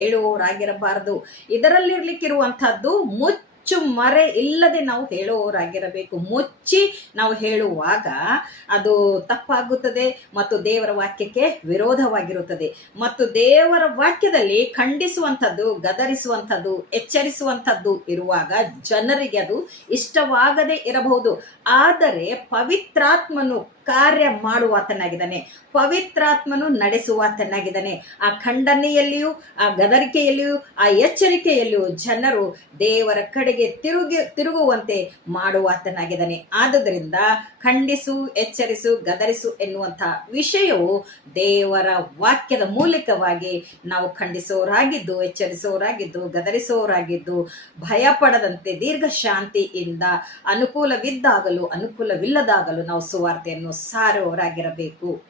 ಹೇಳುವವರಾಗಿರಬಾರದು. ಇದರಲ್ಲಿರ್ಲಿಕ್ಕಿರುವಂತಹದ್ದು ಮುಚ್ಚು ಮರೆ ಇಲ್ಲದೆ ನಾವು ಹೇಳುವವರಾಗಿರಬೇಕು. ಮುಚ್ಚಿ ನಾವು ಹೇಳುವಾಗ ಅದು ತಪ್ಪಾಗುತ್ತದೆ ಮತ್ತು ದೇವರ ವಾಕ್ಯಕ್ಕೆ ವಿರೋಧವಾಗಿರುತ್ತದೆ. ಮತ್ತು ದೇವರ ವಾಕ್ಯದಲ್ಲಿ ಖಂಡಿಸುವಂಥದ್ದು, ಗದರಿಸುವಂಥದ್ದು, ಎಚ್ಚರಿಸುವಂಥದ್ದು ಇರುವಾಗ ಜನರಿಗೆ ಅದು ಇಷ್ಟವಾಗದೇ ಇರಬಹುದು. ಆದರೆ ಪವಿತ್ರಾತ್ಮನು ಕಾರ್ಯ ಮಾಡುವಾತನಾಗಿದ್ದಾನೆ, ಪವಿತ್ರಾತ್ಮನು ನಡೆಸುವಾತನಾಗಿದ್ದಾನೆ. ಆ ಖಂಡನೆಯಲ್ಲಿಯೂ, ಆ ಗದರಿಕೆಯಲ್ಲಿಯೂ, ಆ ಎಚ್ಚರಿಕೆಯಲ್ಲಿಯೂ ಜನರು ದೇವರ ಕಡೆಗೆ ತಿರುಗುವಂತೆ ಮಾಡುವಾತನಾಗಿದ್ದಾನೆ. ಆದುದರಿಂದ ಖಂಡಿಸು, ಎಚ್ಚರಿಸು, ಗದರಿಸು ಎನ್ನುವಂಥ ವಿಷಯವು ದೇವರ ವಾಕ್ಯದ ಮೂಲಕವಾಗಿ ನಾವು ಖಂಡಿಸುವವರಾಗಿದ್ದು, ಎಚ್ಚರಿಸುವವರಾಗಿದ್ದು, ಗದರಿಸುವವರಾಗಿದ್ದು, ಭಯಪಡದಂತೆ ದೀರ್ಘ ಶಾಂತಿಯಿಂದ ಅನುಕೂಲವಿದ್ದಾಗಲೂ ಅನುಕೂಲವಿಲ್ಲದಾಗಲೂ ನಾವು ಸುವಾರ್ತೆಯನ್ನು ಸಾರುವವರಾಗಿರಬೇಕು.